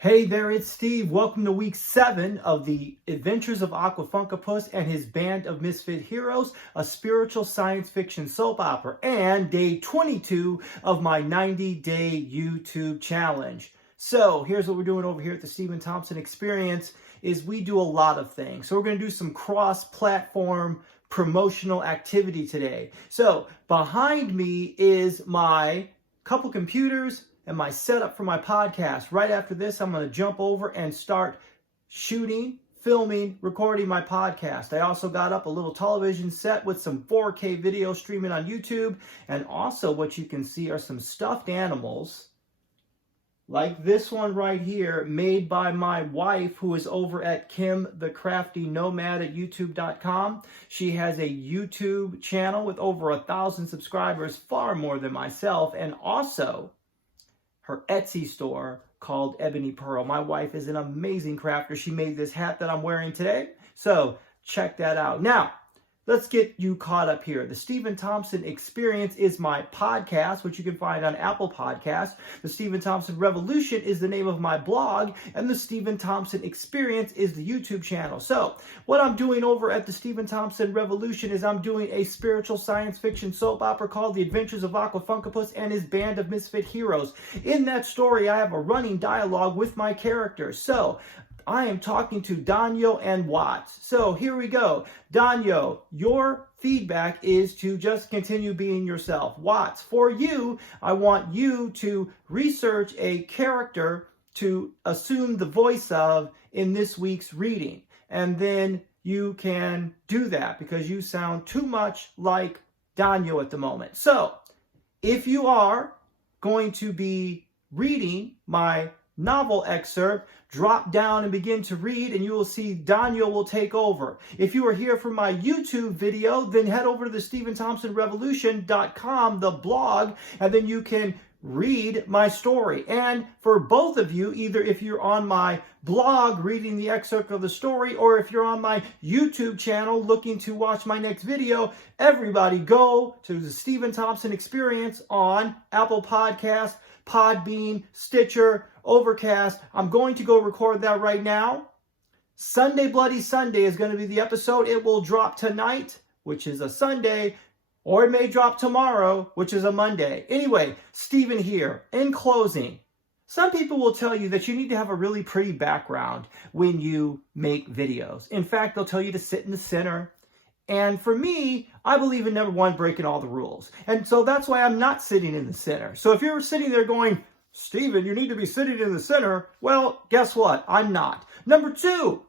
Hey there, it's Steve. Welcome to week 7 of the Adventures of Aquafunkpus and his band of misfit heroes, a spiritual science fiction soap opera, and day 22 of my 90-day YouTube challenge. So here's what we're doing over here at the Steven Thompson Experience is we do a lot of things. So we're going to do some cross-platform promotional activity today. So behind me is my couple computers and my setup for my podcast. Right after this, I'm going to jump over and start shooting, filming, recording my podcast. I also got up a little television set with some 4K video streaming on YouTube. And also what you can see are some stuffed animals like this one right here, made by my wife, who is over at Kim the Crafty Nomad at youtube.com. She has a YouTube channel with over 1,000 subscribers, far more than myself, and also her Etsy store called Ebony Pearl. My wife is an amazing crafter. She made this hat that I'm wearing today, so check that out. Now, let's get you caught up here. The Steven Thompson Experience is my podcast, which you can find on Apple Podcasts. The Steven Thompson Revolution is the name of my blog, and the Steven Thompson Experience is the YouTube channel. So, what I'm doing over at the Steven Thompson Revolution is I'm doing a spiritual science fiction soap opera called The Adventures of Aquafunkpus and his band of misfit heroes. In that story, I have a running dialogue with my characters. So, I am talking to Danyo and Watts. So here we go. Danyo, your feedback is to just continue being yourself. Watts, for you, I want you to research a character to assume the voice of in this week's reading. And then you can do that because you sound too much like Danyo at the moment. So if you are going to be reading my novel excerpt, drop down and begin to read, and you will see Daniel will take over. If you are here for my YouTube video, then head over to the StevenThompsonRevolution.com, the blog, and then you can read my story. And for both of you, either if you're on my blog reading the excerpt of the story, or if you're on my YouTube channel looking to watch my next video, everybody go to the Steven Thompson Experience on Apple Podcasts, Podbean, Stitcher, Overcast. I'm going to go record that right now. Sunday Bloody Sunday is going to be the episode. It will drop tonight, which is a Sunday, or it may drop tomorrow, which is a Monday. Anyway, Steven here. In closing, some people will tell you that you need to have a really pretty background when you make videos. In fact, they'll tell you to sit in the center. And for me, I believe in number one, breaking all the rules. And so that's why I'm not sitting in the center. So if you're sitting there going, Steven, you need to be sitting in the center, well, guess what? I'm not. Number two,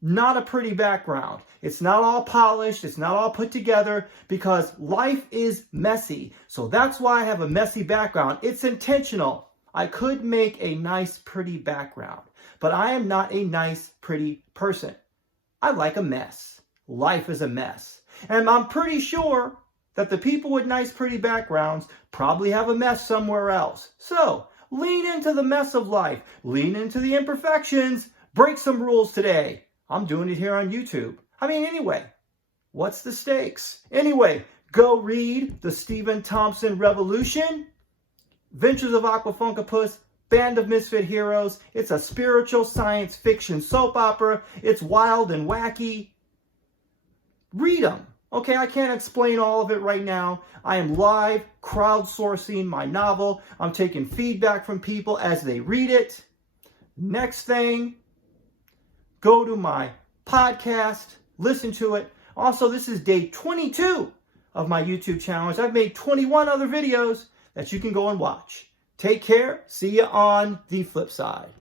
not a pretty background. It's not all polished. It's not all put together because life is messy. So that's why I have a messy background. It's intentional. I could make a nice, pretty background, but I am not a nice, pretty person. I like a mess. Life is a mess. And I'm pretty sure that the people with nice, pretty backgrounds probably have a mess somewhere else. So, lean into the mess of life. Lean into the imperfections. Break some rules today. I'm doing it here on YouTube. Anyway, what's the stakes? Anyway, go read the Steven Thompson Revolution, Adventures of Aquafunkpus, Band of Misfit Heroes. It's a spiritual science fiction soap opera. It's wild and wacky. Read them. Okay, I can't explain all of it right now. I am live crowdsourcing my novel. I'm taking feedback from people as they read it. Next thing, go to my podcast, listen to it. Also, this is day 22 of my YouTube challenge. I've made 21 other videos that you can go and watch. Take care. See you on the flip side.